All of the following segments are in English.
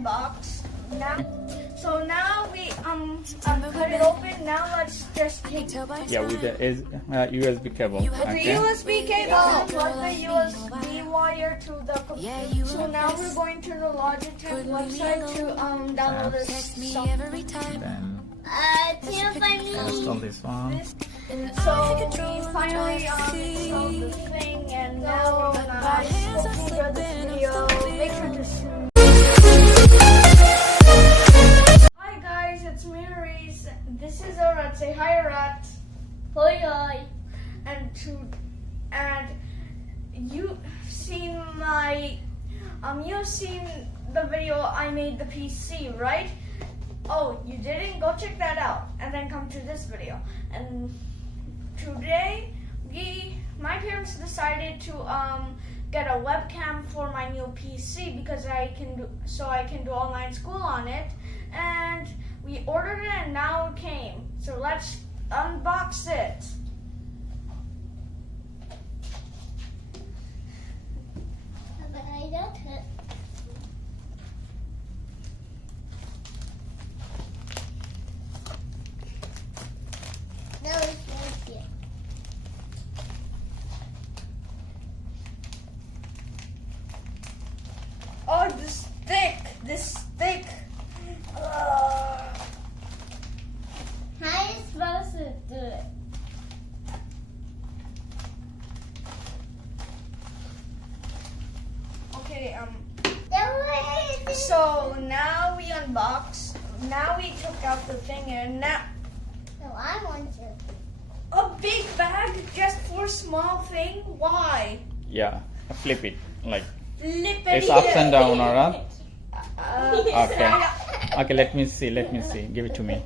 unbox now. So now we cut it open. Now let's just take with the USB cable. the USB cable. Plug the USB wire to the computer. So now we're going to the Logitech website to download this software. Then Install this one. So we finally installed the thing, and now we're gonna hope you enjoyed this video. Make sure to Hi guys, it's me, Reese. This is Arat. Say hi, Arat. Hi. And you've seen you've seen the video I made the PC, right? Oh, you didn't? Go check that out and then come to this video. And today my parents decided to get a webcam for my new PC because I can do online school on it, and we ordered it and now it came. So let's unbox it. Oh, this thick. How are you supposed to do it? Okay, so now we unbox. Now we took out the thing, and now No, I want to. a big bag just for a small thing. Why? Yeah, flip it like Flip it. it's ups and down, alright? Uh, Okay. Okay, let me see. Give it to me.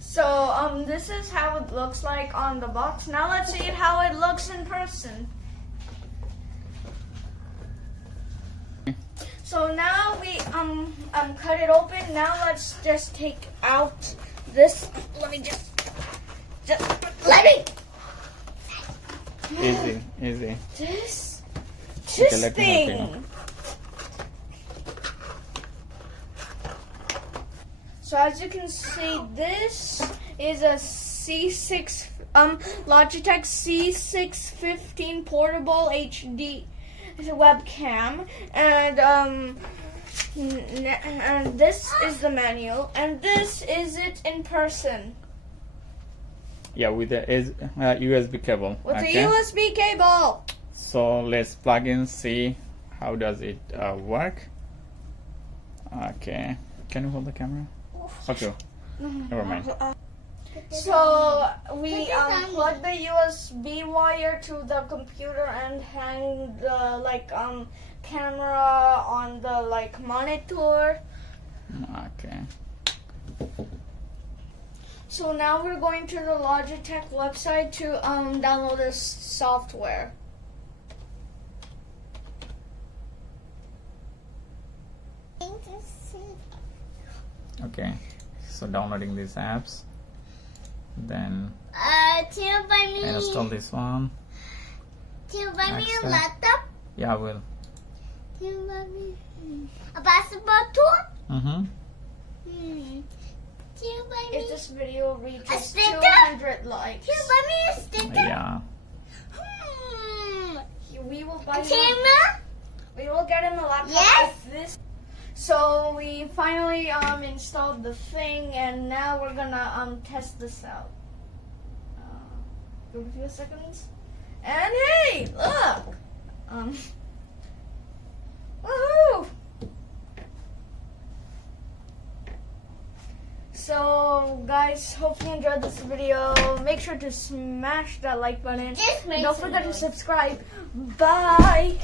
So this is how it looks like on the box. Now let's see how it looks in person. So now we cut it open. Now let's just take out this. Let me just let me. Easy. This let me help you. thing. So as you can see, this is a Logitech C615 portable HD webcam, and this is the menu, and this is it in person Yeah, with the USB cable. with Okay. the USB cable. So let's plug in, see how does it work. Okay. Can you hold the camera? Okay. Never mind. So we plug the USB wire to the computer and hang the camera on the monitor. Okay. So now we're going to the Logitech website to download this software. Okay. So downloading these apps. Then install this one. Do you buy me a Accept. laptop? Yeah, I will. Do you buy me a basketball tool? Mm-hmm. Do you buy me? If this video reaches sticker? 200 likes, Do you buy me a sticker? Yeah. we will A buy him. camera? We will get him a laptop. Yes. If this. So we finally installed the thing, and now we're gonna test this out. Give it a few seconds. And hey, look! Woohoo! So guys, hope you enjoyed this video. Make sure to smash that like button. Just make Don't some forget to noise. subscribe. Bye!